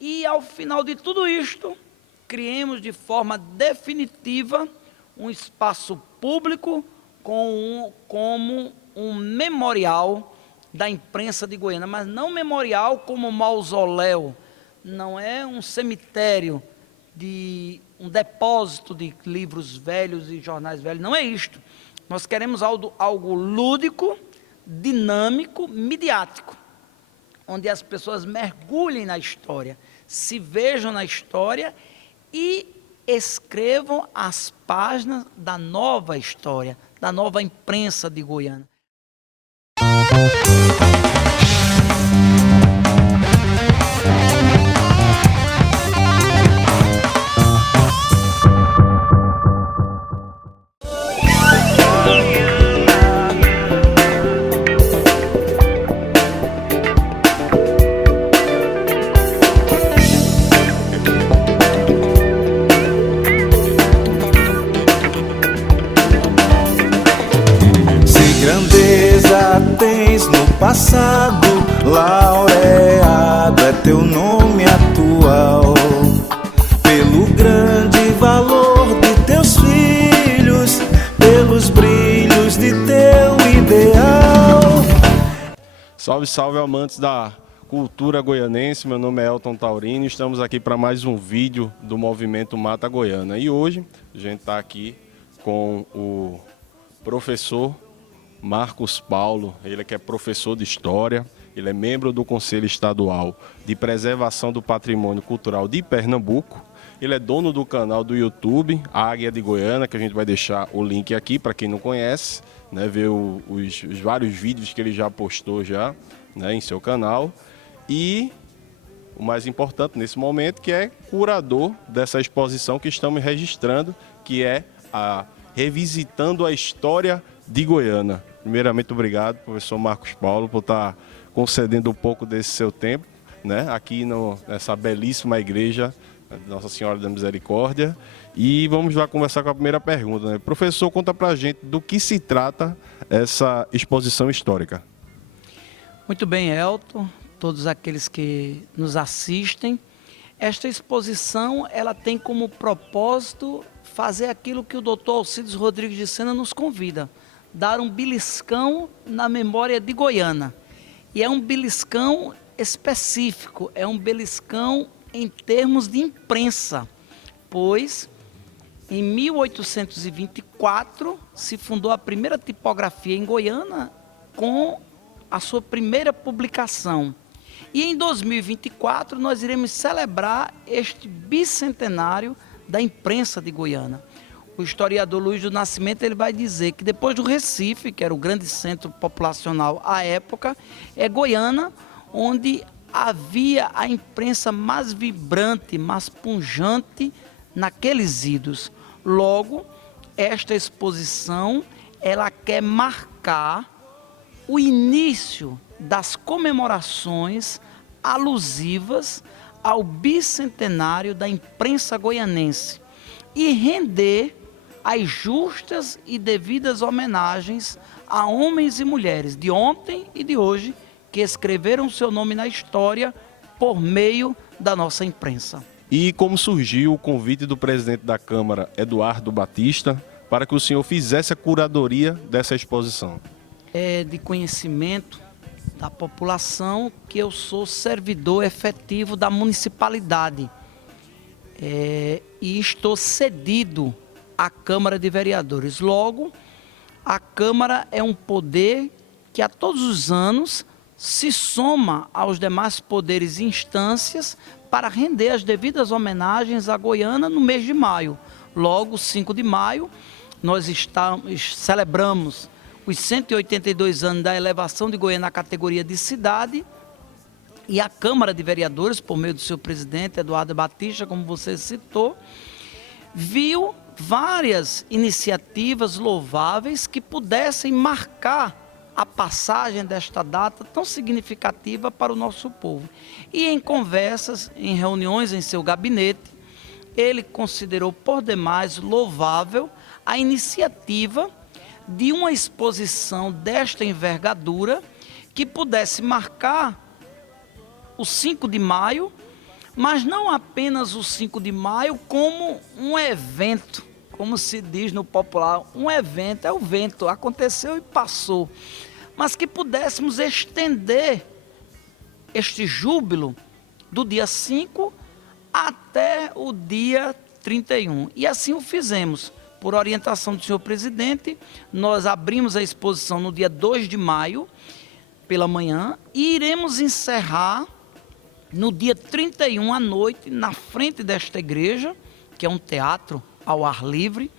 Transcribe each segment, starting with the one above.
E ao final de tudo isto, criemos de forma definitiva um espaço público como um memorial da imprensa de Goiânia, mas não memorial como mausoléu, não é um cemitério de um depósito de livros velhos e jornais velhos, não é isto. Nós queremos algo lúdico, dinâmico, midiático, onde as pessoas mergulhem na história, se vejam na história e escrevam as páginas da nova história, da nova imprensa de Goiânia. Tens no passado, laureado é teu nome atual, pelo grande valor de teus filhos, pelos brilhos de teu ideal. Salve, salve, amantes da cultura goianense, meu nome é Elton Taurino, estamos aqui para mais um vídeo do Movimento Mata Goiana. E hoje a gente está aqui com o professor Marcos Paulo, ele que é professor de História, ele é membro do Conselho Estadual de Preservação do Patrimônio Cultural de Pernambuco, ele é dono do canal do YouTube, Águia de Goiânia, que a gente vai deixar o link aqui para quem não conhece, né, ver os vários vídeos que ele já postou já, né, em seu canal, e o mais importante nesse momento, que é curador dessa exposição que estamos registrando, que é a Revisitando a História de Goiânia. Primeiramente, obrigado, professor Marcos Paulo, por estar concedendo um pouco desse seu tempo, né, aqui nessa belíssima igreja Nossa Senhora da Misericórdia. E vamos lá conversar com a primeira pergunta, né? Professor, conta pra gente do que se trata essa exposição histórica. Muito bem, Elton, todos aqueles que nos assistem. Esta exposição, ela tem como propósito fazer aquilo que o doutor Alcides Rodrigues de Sena nos convida, dar um beliscão na memória de Goiânia. E é um beliscão específico, é um beliscão em termos de imprensa, pois em 1824 se fundou a primeira tipografia em Goiânia com a sua primeira publicação. E em 2024 nós iremos celebrar este bicentenário da imprensa de Goiânia. O historiador Luiz do Nascimento ele vai dizer que depois do Recife, que era o grande centro populacional à época, é Goiânia onde havia a imprensa mais vibrante, mais pujante naqueles idos. Logo, esta exposição ela quer marcar o início das comemorações alusivas ao bicentenário da imprensa goianense e render as justas e devidas homenagens a homens e mulheres de ontem e de hoje que escreveram seu nome na história por meio da nossa imprensa. E como surgiu o convite do presidente da Câmara, Eduardo Batista, para que o senhor fizesse a curadoria dessa exposição? É de conhecimento da população que eu sou servidor efetivo da municipalidade e estou cedido à Câmara de Vereadores. Logo, a Câmara é um poder que a todos os anos se soma aos demais poderes e instâncias para render as devidas homenagens a Goiânia no mês de maio. Logo, 5 de maio, nós celebramos os 182 anos da elevação de Goiânia à categoria de cidade, e a Câmara de Vereadores, por meio do seu presidente, Eduardo Batista, como você citou, viu várias iniciativas louváveis que pudessem marcar a passagem desta data tão significativa para o nosso povo. E em conversas, em reuniões em seu gabinete, ele considerou por demais louvável a iniciativa de uma exposição desta envergadura que pudesse marcar o 5 de maio, mas não apenas o 5 de maio como um evento, como se diz no popular, um evento, é o vento, aconteceu e passou, mas que pudéssemos estender este júbilo do dia 5 até o dia 31. E assim o fizemos. Por orientação do senhor presidente, nós abrimos a exposição no dia 2 de maio, pela manhã, e iremos encerrar no dia 31 à noite, na frente desta igreja, que é um teatro ao ar livre,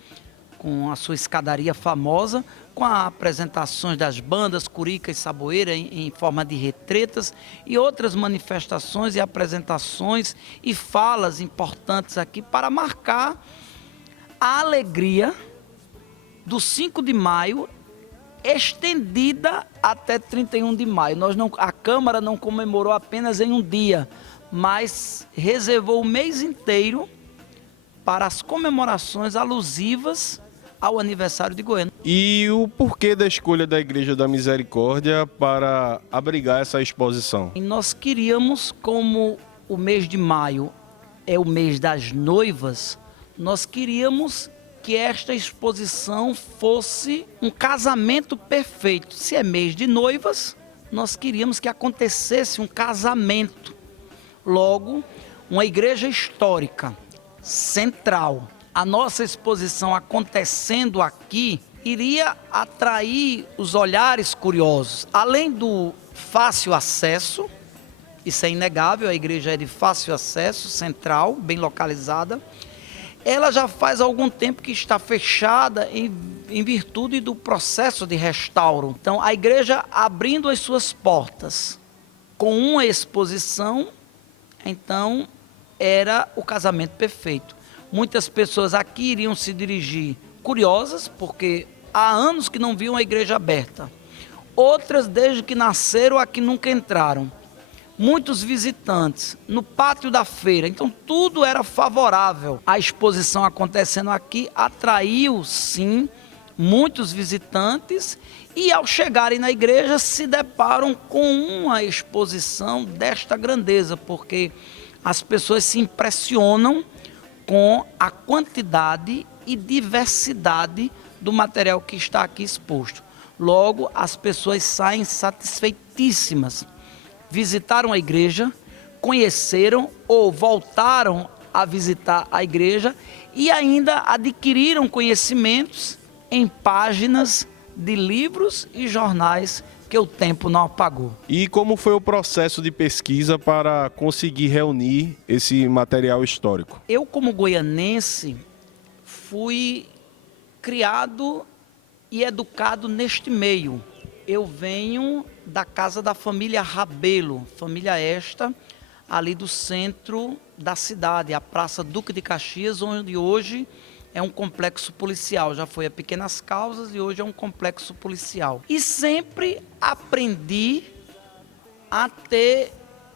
com a sua escadaria famosa, com as apresentações das bandas Curica e Saboeira em forma de retretas e outras manifestações e apresentações e falas importantes aqui para marcar a alegria do 5 de maio estendida até 31 de maio. A Câmara não comemorou apenas em um dia, mas reservou o mês inteiro para as comemorações alusivas ao aniversário de Goiânia. E o porquê da escolha da Igreja da Misericórdia para abrigar essa exposição? E nós queríamos, como o mês de maio é o mês das noivas, nós queríamos que esta exposição fosse um casamento perfeito. Se é mês de noivas, nós queríamos que acontecesse um casamento. Logo, uma igreja histórica, central. A nossa exposição acontecendo aqui iria atrair os olhares curiosos. Além do fácil acesso, isso é inegável, a igreja é de fácil acesso, central, bem localizada. Ela já faz algum tempo que está fechada em virtude do processo de restauro. Então, a igreja abrindo as suas portas com uma exposição, então, era o casamento perfeito. Muitas pessoas aqui iriam se dirigir curiosas, porque há anos que não viam a igreja aberta. Outras, desde que nasceram, aqui nunca entraram. Muitos visitantes no pátio da feira, então tudo era favorável. A exposição acontecendo aqui atraiu, sim, muitos visitantes e ao chegarem na igreja se deparam com uma exposição desta grandeza, porque as pessoas se impressionam com a quantidade e diversidade do material que está aqui exposto. Logo, as pessoas saem satisfeitíssimas. Visitaram a igreja, conheceram ou voltaram a visitar a igreja e ainda adquiriram conhecimentos em páginas de livros e jornais que o tempo não apagou. E como foi o processo de pesquisa para conseguir reunir esse material histórico? Eu, como goianense, fui criado e educado neste meio. Eu venho da casa da família Rabelo, família esta, ali do centro da cidade, a Praça Duque de Caxias, onde hoje é um complexo policial. Já foi a Pequenas Causas e hoje é um complexo policial. E sempre aprendi a ter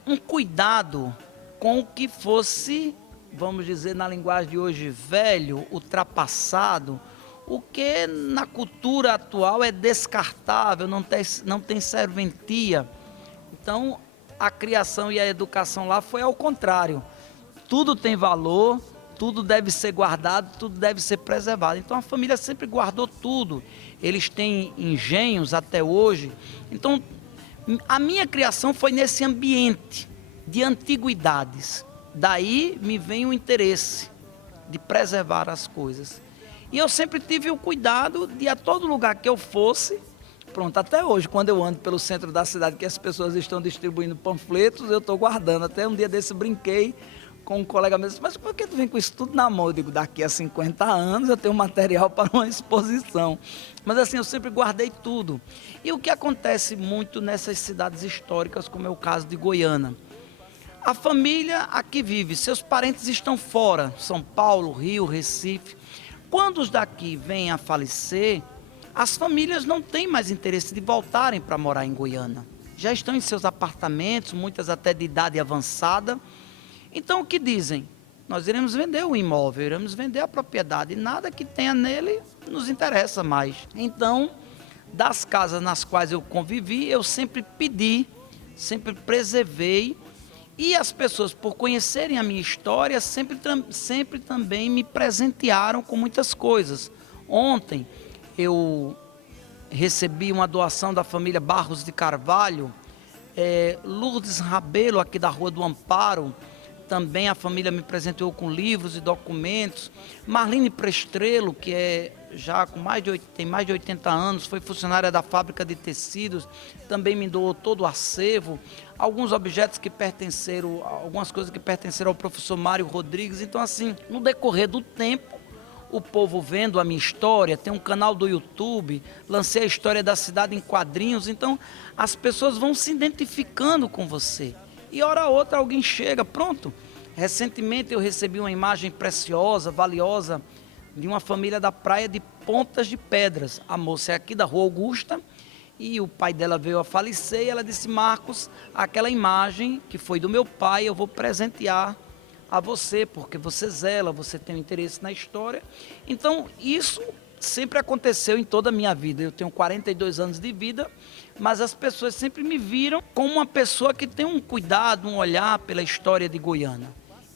um cuidado com o que fosse, vamos dizer na linguagem de hoje, velho, ultrapassado, o que na cultura atual é descartável, não tem serventia. Então, a criação e a educação lá foi ao contrário. Tudo tem valor, tudo deve ser guardado, tudo deve ser preservado. Então, a família sempre guardou tudo. Eles têm engenhos até hoje. Então, a minha criação foi nesse ambiente de antiguidades. Daí me vem o interesse de preservar as coisas. E eu sempre tive o cuidado de, a todo lugar que eu fosse, pronto, até hoje, quando eu ando pelo centro da cidade, que as pessoas estão distribuindo panfletos, eu estou guardando. Até um dia desse brinquei com um colega meu, disse, mas por que tu vem com isso tudo na mão? Eu digo, daqui a 50 anos eu tenho material para uma exposição. Mas assim, eu sempre guardei tudo. E o que acontece muito nessas cidades históricas, como é o caso de Goiânia? A família aqui vive, seus parentes estão fora, São Paulo, Rio, Recife. Quando os daqui vêm a falecer, as famílias não têm mais interesse de voltarem para morar em Goiânia. Já estão em seus apartamentos, muitas até de idade avançada. Então o que dizem? Nós iremos vender o imóvel, iremos vender a propriedade. Nada que tenha nele nos interessa mais. Então, das casas nas quais eu convivi, eu sempre pedi, sempre preservei E as pessoas, por conhecerem a minha história, sempre também me presentearam com muitas coisas. Ontem eu recebi uma doação da família Barros de Carvalho, Lourdes Rabelo, aqui da Rua do Amparo, também a família me presenteou com livros e documentos. Marlene Prestrelo, que tem mais de 80 anos, foi funcionária da fábrica de tecidos, também me doou todo o acervo, alguns objetos que pertenceram, algumas coisas que pertenceram ao professor Mário Rodrigues. Então, assim, no decorrer do tempo, o povo vendo a minha história, tem um canal do YouTube, lancei a história da cidade em quadrinhos, então as pessoas vão se identificando com você. E hora a outra alguém chega, pronto. Recentemente eu recebi uma imagem preciosa, valiosa, de uma família da praia de Pontas de Pedras. A moça é aqui da Rua Augusta e o pai dela veio a falecer e ela disse: Marcos, aquela imagem que foi do meu pai eu vou presentear a você, porque você zela, você tem um interesse na história. Então isso sempre aconteceu em toda a minha vida. Eu tenho 42 anos de vida, mas as pessoas sempre me viram como uma pessoa que tem um cuidado, um olhar pela história de Goiânia.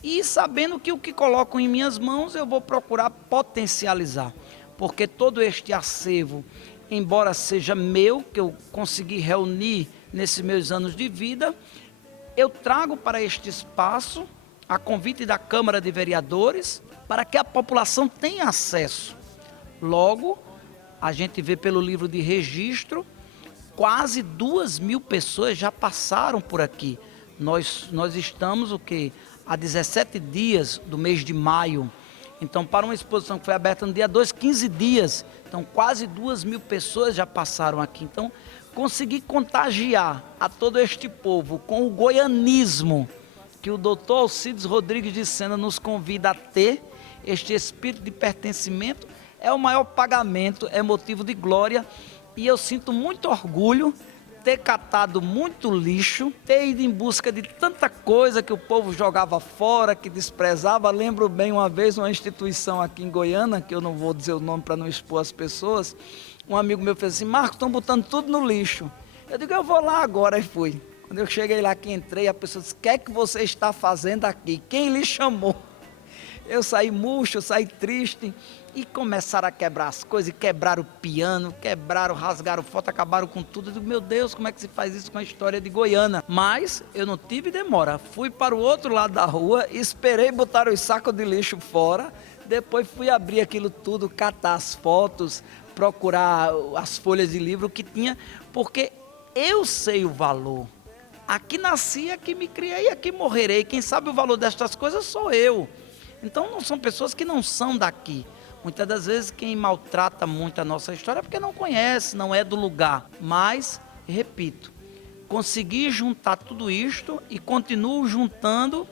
E sabendo que o que colocam em minhas mãos eu vou procurar potencializar, porque todo este acervo, embora seja meu, que eu consegui reunir nesses meus anos de vida, eu trago para este espaço, a convite da Câmara de Vereadores, para que a população tenha acesso. Logo, a gente vê pelo livro de registro, quase 2.000 pessoas já passaram por aqui. Nós estamos há 17 dias do mês de maio. Então, para uma exposição que foi aberta no dia 2, 15 dias. Então, quase 2.000 pessoas já passaram aqui. Então, consegui contagiar a todo este povo com o goianismo que o doutor Alcides Rodrigues de Sena nos convida a ter, este espírito de pertencimento. É o maior pagamento, é motivo de glória. E eu sinto muito orgulho ter catado muito lixo, ter ido em busca de tanta coisa que o povo jogava fora, que desprezava. Lembro bem uma vez uma instituição aqui em Goiânia, que eu não vou dizer o nome para não expor as pessoas, um amigo meu fez assim: Marcos, estão botando tudo no lixo. Eu digo: eu vou lá agora, e fui. Quando eu cheguei lá, que entrei, a pessoa disse: o que é que você está fazendo aqui? Quem lhe chamou? Eu saí murcho, eu saí triste, e começaram a quebrar as coisas, e quebraram o piano, rasgaram foto, acabaram com tudo. Eu digo: meu Deus, como é que se faz isso com a história de Goiânia? Mas eu não tive demora, fui para o outro lado da rua, esperei botar os sacos de lixo fora, depois fui abrir aquilo tudo, catar as fotos, procurar as folhas de livro que tinha, porque eu sei o valor. Aqui nasci, aqui me criei, aqui morrerei. Quem sabe o valor destas coisas sou eu. Então não são pessoas que não são daqui. Muitas das vezes quem maltrata muito a nossa história é porque não conhece, não é do lugar. Mas, repito, consegui juntar tudo isto e continuo juntando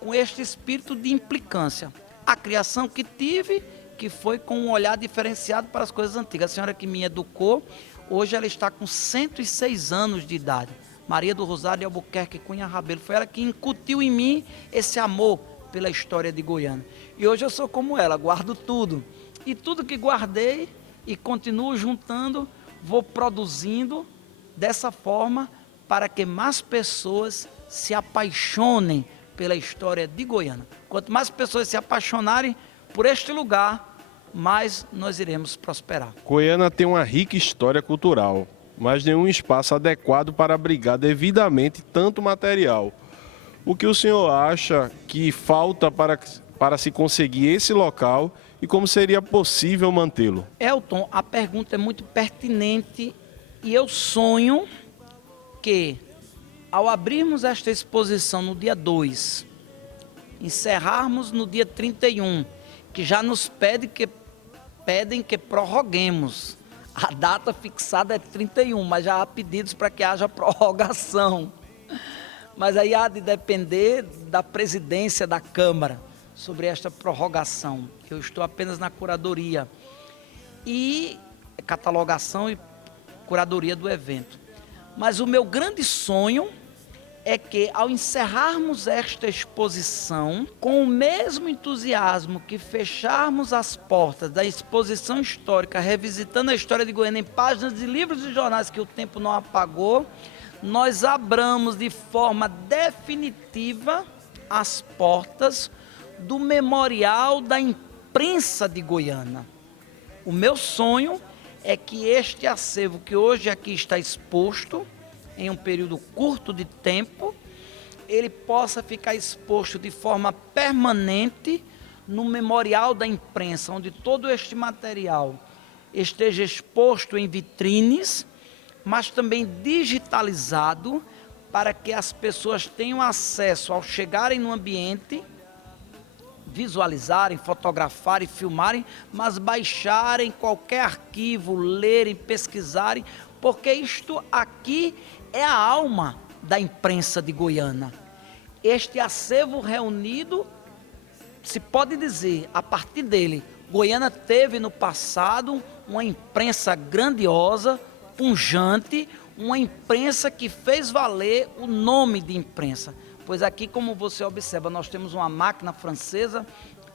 com este espírito de implicância. A criação que tive, que foi com um olhar diferenciado para as coisas antigas. A senhora que me educou, hoje ela está com 106 anos de idade. Maria do Rosário de Albuquerque Cunha Rabelo. Foi ela que incutiu em mim esse amor pela história de Goiânia. E hoje eu sou como ela, guardo tudo. E tudo que guardei e continuo juntando, vou produzindo dessa forma para que mais pessoas se apaixonem pela história de Goiânia. Quanto mais pessoas se apaixonarem por este lugar, mais nós iremos prosperar. Goiânia tem uma rica história cultural, mas nenhum espaço adequado para abrigar devidamente tanto material. O que o senhor acha que falta para se conseguir esse local e como seria possível mantê-lo? Elton, a pergunta é muito pertinente e eu sonho que, ao abrirmos esta exposição no dia 2, encerrarmos no dia 31, que já nos pedem que prorroguemos. A data fixada é 31, mas já há pedidos para que haja prorrogação. Mas aí há de depender da presidência da Câmara sobre esta prorrogação. Eu estou apenas na curadoria e catalogação e curadoria do evento. Mas o meu grande sonho é que, ao encerrarmos esta exposição, com o mesmo entusiasmo que fecharmos as portas da exposição histórica, revisitando a história de Goiânia em páginas de livros e jornais que o tempo não apagou, nós abramos de forma definitiva as portas do Memorial da Imprensa de Goiânia. O meu sonho é que este acervo que hoje aqui está exposto, em um período curto de tempo, ele possa ficar exposto de forma permanente no Memorial da Imprensa, onde todo este material esteja exposto em vitrines, mas também digitalizado, para que as pessoas tenham acesso ao chegarem no ambiente, visualizarem, fotografarem, filmarem, mas baixarem qualquer arquivo, lerem, pesquisarem, porque isto aqui é a alma da imprensa de Goiânia. Este acervo reunido, se pode dizer, a partir dele, Goiânia teve no passado uma imprensa grandiosa, pujante, uma imprensa que fez valer o nome de imprensa. Pois aqui, como você observa, nós temos uma máquina francesa,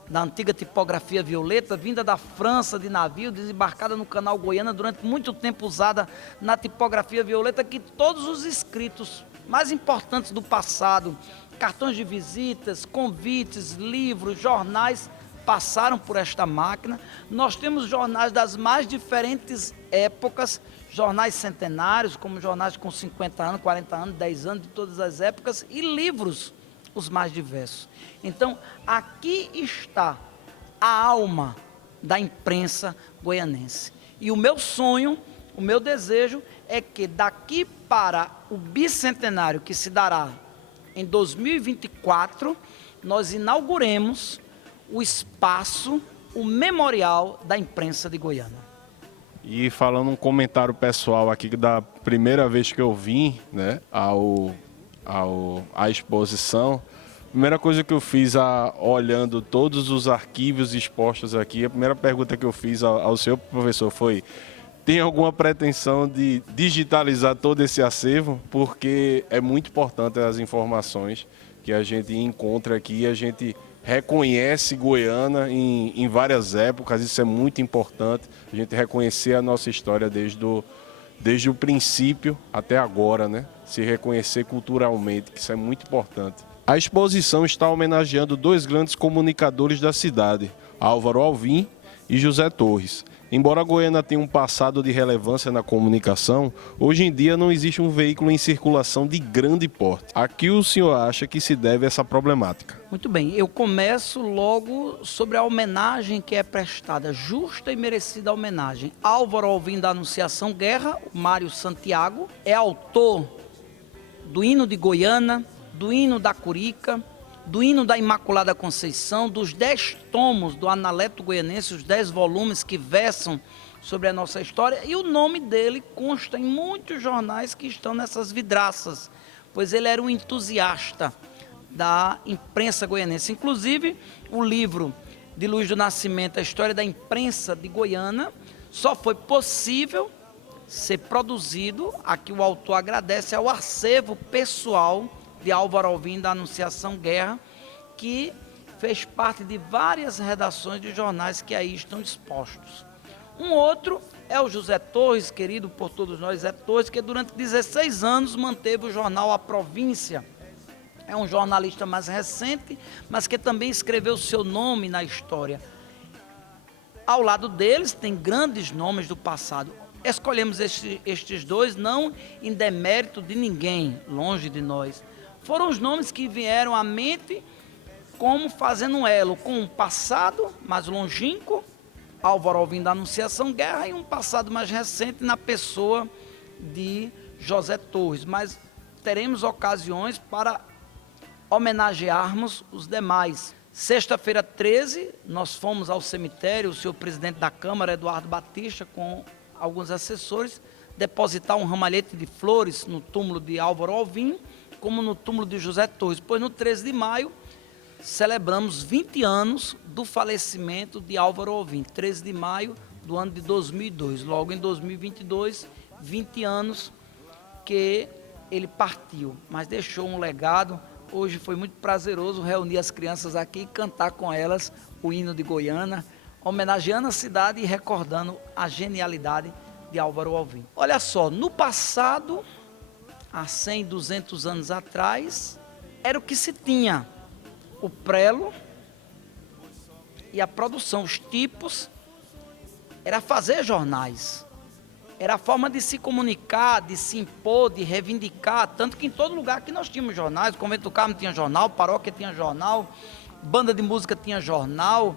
da antiga tipografia violeta, vinda da França de navio, desembarcada no canal Goiânia, durante muito tempo usada na tipografia violeta, que todos os escritos mais importantes do passado, cartões de visitas, convites, livros, jornais, passaram por esta máquina. Nós temos jornais das mais diferentes épocas, jornais centenários, como jornais com 50 anos, 40 anos, 10 anos, de todas as épocas, e livros, os mais diversos. Então, aqui está a alma da imprensa goianense. E o meu sonho, o meu desejo é que daqui para o bicentenário que se dará em 2024, nós inauguremos o espaço, o memorial da imprensa de Goiânia. E falando um comentário pessoal aqui, da primeira vez que eu vim, né, à exposição, a primeira coisa que eu fiz, olhando todos os arquivos expostos aqui, a primeira pergunta que eu fiz ao seu professor foi: tem alguma pretensão de digitalizar todo esse acervo? Porque é muito importante as informações que a gente encontra aqui, a gente reconhece Goiânia em várias épocas, isso é muito importante, a gente reconhecer a nossa história desde o princípio até agora, né? Se reconhecer culturalmente, que isso é muito importante. A exposição está homenageando dois grandes comunicadores da cidade, Álvaro Alvim e José Torres. Embora Goiânia tenha um passado de relevância na comunicação, hoje em dia não existe um veículo em circulação de grande porte. A que o senhor acha que se deve essa problemática? Muito bem, eu começo logo sobre a homenagem que é prestada, justa e merecida homenagem. Álvaro Alvim da Anunciação Guerra, Mário Santiago, é autor do hino de Goiânia, do hino da Curica, do hino da Imaculada Conceição, dos 10 tomos do Analeto Goianense, os 10 volumes que versam sobre a nossa história, e o nome dele consta em muitos jornais que estão nessas vidraças, pois ele era um entusiasta da imprensa goianense. Inclusive, o livro de Luiz do Nascimento, A História da Imprensa de Goiânia, só foi possível ser produzido, aqui o autor agradece ao acervo pessoal de Álvaro Alvim da Anunciação Guerra, que fez parte de várias redações de jornais que aí estão expostos. Um outro é o José Torres, querido por todos nós, Zé Torres, que durante 16 anos manteve o jornal A Província. É um jornalista mais recente, mas que também escreveu seu nome na história. Ao lado deles tem grandes nomes do passado. Escolhemos estes dois não em demérito de ninguém, longe de nós. Foram os nomes que vieram à mente como fazendo um elo com um passado mais longínquo, Álvaro Alvim da Anunciação Guerra, e um passado mais recente na pessoa de José Torres. Mas teremos ocasiões para homenagearmos os demais. Sexta-feira 13, nós fomos ao cemitério, o senhor presidente da Câmara, Eduardo Batista, com alguns assessores, depositar um ramalhete de flores no túmulo de Álvaro Alvim, como no túmulo de José Torres, pois no 13 de maio celebramos 20 anos do falecimento de Álvaro Alvim, 13 de maio do ano de 2002, logo em 2022, 20 anos que ele partiu, mas deixou um legado. Hoje foi muito prazeroso reunir as crianças aqui e cantar com elas o hino de Goiânia, homenageando a cidade e recordando a genialidade de Álvaro Alvim. Olha só, no passado, há 100, 200 anos atrás, era o que se tinha. O prelo e a produção, os tipos, era fazer jornais. Era a forma de se comunicar, de se impor, de reivindicar. Tanto que em todo lugar que nós tínhamos jornais, o Convento do Carmo tinha jornal, paróquia tinha jornal, banda de música tinha jornal,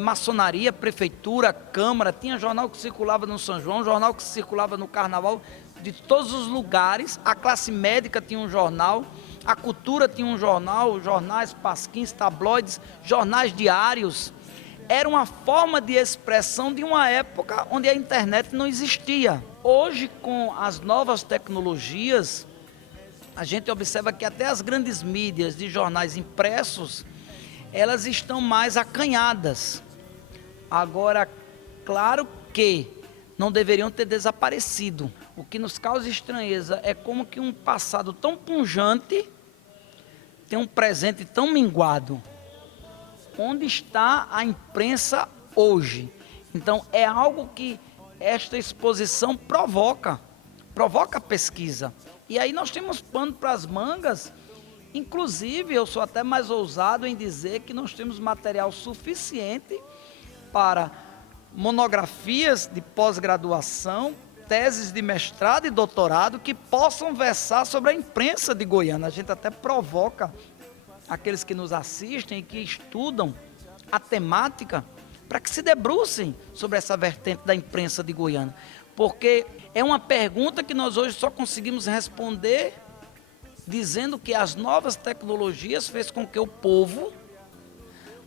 maçonaria, prefeitura, câmara, tinha jornal que circulava no São João, jornal que circulava no Carnaval, de todos os lugares. A classe médica tinha um jornal, a cultura tinha um jornal, jornais, pasquins, tabloides, jornais diários. Era uma forma de expressão de uma época onde a internet não existia. Hoje, com as novas tecnologias, a gente observa que até as grandes mídias de jornais impressos, elas estão mais acanhadas. Agora, claro que não deveriam ter desaparecido. O que nos causa estranheza é como que um passado tão pujante tem um presente tão minguado. Onde está a imprensa hoje? Então, é algo que esta exposição provoca pesquisa. E aí nós temos pano para as mangas. Inclusive, eu sou até mais ousado em dizer que nós temos material suficiente para monografias de pós-graduação, teses de mestrado e doutorado que possam versar sobre a imprensa de Goiânia. A gente até provoca aqueles que nos assistem e que estudam a temática para que se debrucem sobre essa vertente da imprensa de Goiânia. Porque é uma pergunta que nós hoje só conseguimos responder dizendo que as novas tecnologias fez com que o povo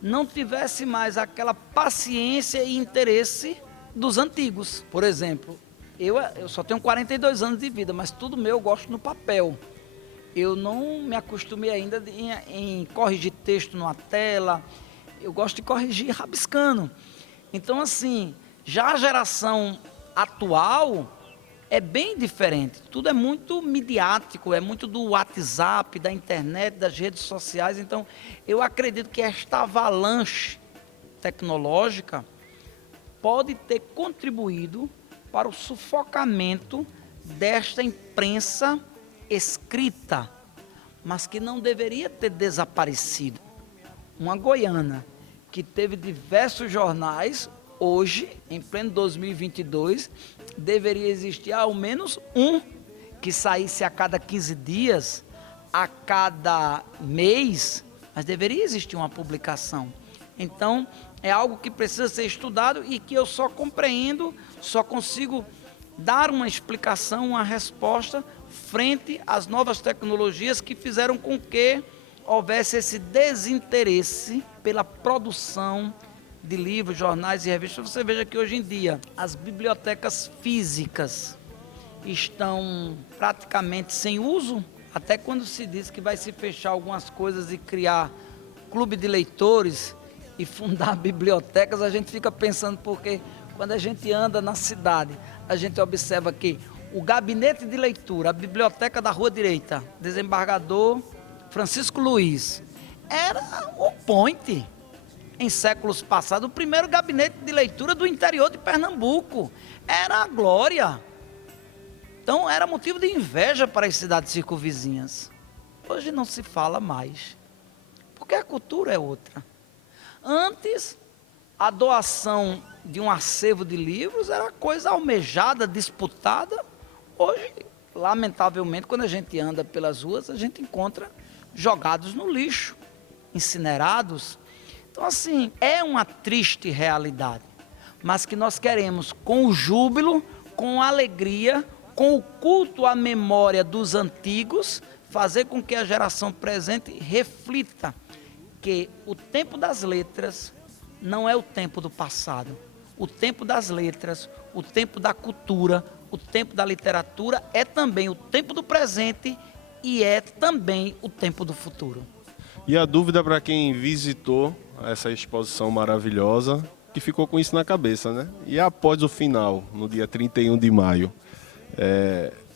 não tivesse mais aquela paciência e interesse dos antigos. Por exemplo, eu só tenho 42 anos de vida, mas tudo meu eu gosto no papel. Eu não me acostumei ainda em corrigir texto numa tela, eu gosto de corrigir rabiscando. Então, assim, já a geração atual é bem diferente, tudo é muito midiático, é muito do WhatsApp, da internet, das redes sociais. Então, eu acredito que esta avalanche tecnológica pode ter contribuído para o sufocamento desta imprensa escrita, mas que não deveria ter desaparecido. Uma goiana que teve diversos jornais, hoje, em pleno 2022, deveria existir ao menos um que saísse a cada 15 dias, a cada mês, mas deveria existir uma publicação. Então, é algo que precisa ser estudado e que eu só compreendo, só consigo dar uma explicação, uma resposta frente às novas tecnologias que fizeram com que houvesse esse desinteresse pela produção de livros, jornais e revistas. Você veja que hoje em dia as bibliotecas físicas estão praticamente sem uso, até quando se diz que vai se fechar algumas coisas e criar clube de leitores e fundar bibliotecas, a gente fica pensando, porque quando a gente anda na cidade, a gente observa que o gabinete de leitura, a biblioteca da Rua Direita, desembargador Francisco Luiz, era o point. Em séculos passados, o primeiro gabinete de leitura do interior de Pernambuco. Era a glória. Então, era motivo de inveja para as cidades circunvizinhas. Hoje não se fala mais, porque a cultura é outra. Antes, a doação de um acervo de livros era coisa almejada, disputada. Hoje, lamentavelmente, quando a gente anda pelas ruas, a gente encontra jogados no lixo, incinerados. Então, assim, é uma triste realidade, mas que nós queremos, com o júbilo, com a alegria, com o culto à memória dos antigos, fazer com que a geração presente reflita que o tempo das letras não é o tempo do passado. O tempo das letras, o tempo da cultura, o tempo da literatura é também o tempo do presente e é também o tempo do futuro. E a dúvida para quem visitou essa exposição maravilhosa, que ficou com isso na cabeça, né? E após o final, no dia 31 de maio,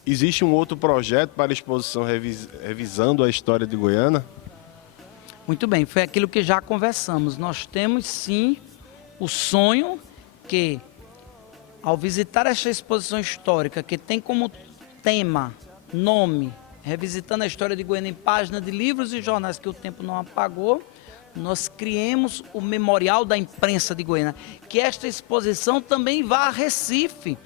existe um outro projeto para a exposição revisando a história de Goiânia? Muito bem, foi aquilo que já conversamos. Nós temos sim o sonho que, ao visitar esta exposição histórica, que tem como tema, nome, revisitando a história de Goiânia em páginas de livros e jornais que o tempo não apagou, nós criamos o Memorial da Imprensa de Goiânia, que esta exposição também vá a Recife,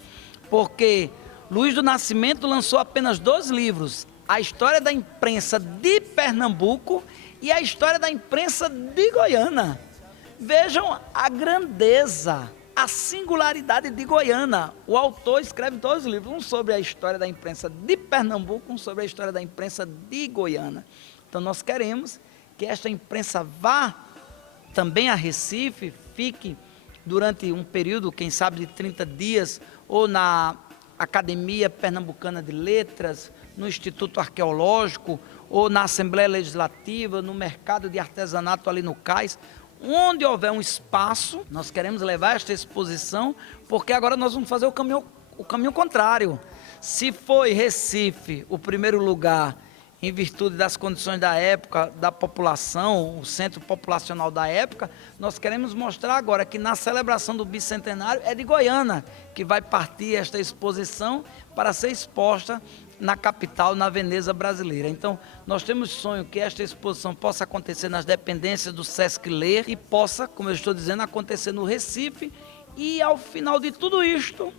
porque Luiz do Nascimento lançou apenas 2 livros, a história da imprensa de Pernambuco e a história da imprensa de Goiânia. Vejam a grandeza, a singularidade de Goiânia. O autor escreve 2 livros, um sobre a história da imprensa de Pernambuco, um sobre a história da imprensa de Goiânia. Então nós queremos que esta imprensa vá também a Recife, fique durante um período, quem sabe de 30 dias, ou na Academia Pernambucana de Letras, no Instituto Arqueológico, ou na Assembleia Legislativa, no Mercado de Artesanato ali no Cais. Onde houver um espaço, nós queremos levar esta exposição, porque agora nós vamos fazer o caminho contrário. Se foi Recife o primeiro lugar, em virtude das condições da época, da população, o centro populacional da época, nós queremos mostrar agora que na celebração do bicentenário é de Goiânia que vai partir esta exposição para ser exposta na capital, na Veneza brasileira. Então, nós temos sonho que esta exposição possa acontecer nas dependências do Sesc Ler e possa, como eu estou dizendo, acontecer no Recife e, ao final de tudo isto,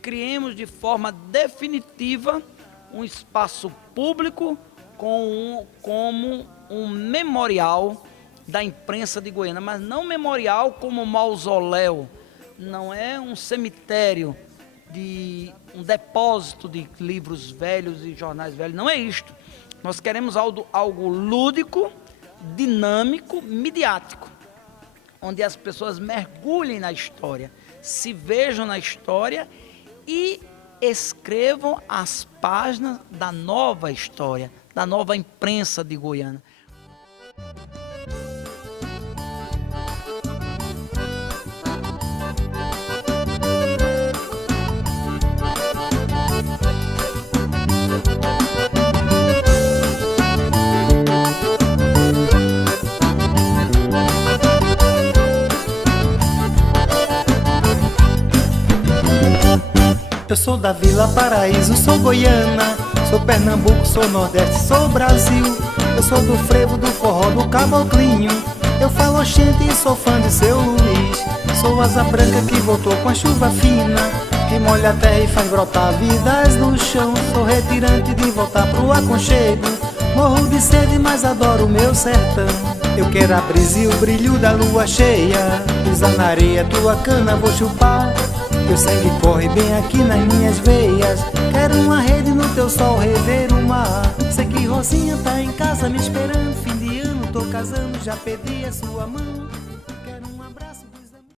criemos de forma definitiva um espaço público como um memorial da imprensa de Goiânia, mas não memorial como mausoléu, não é um cemitério, um depósito de livros velhos e jornais velhos, não é isto. Nós queremos algo lúdico, dinâmico, midiático, onde as pessoas mergulhem na história, se vejam na história e escrevam as páginas da nova história, da nova imprensa de Goiânia. Eu sou da Vila Paraíso, sou goiana, sou Pernambuco, sou Nordeste, sou Brasil. Eu sou do frevo, do forró, do caboclinho. Eu falo oxente e sou fã de Seu Luiz. Sou asa branca que voltou com a chuva fina, que molha a terra e faz brotar vidas no chão. Sou retirante de voltar pro aconchego, morro de sede, mas adoro o meu sertão. Eu quero a brisa e o brilho da lua cheia, pisar na areia, tua cana vou chupar. Teu sangue corre bem aqui nas minhas veias, quero uma rede no teu sol rever o mar. Sei que Rosinha tá em casa me esperando, fim de ano tô casando, já pedi a sua mão.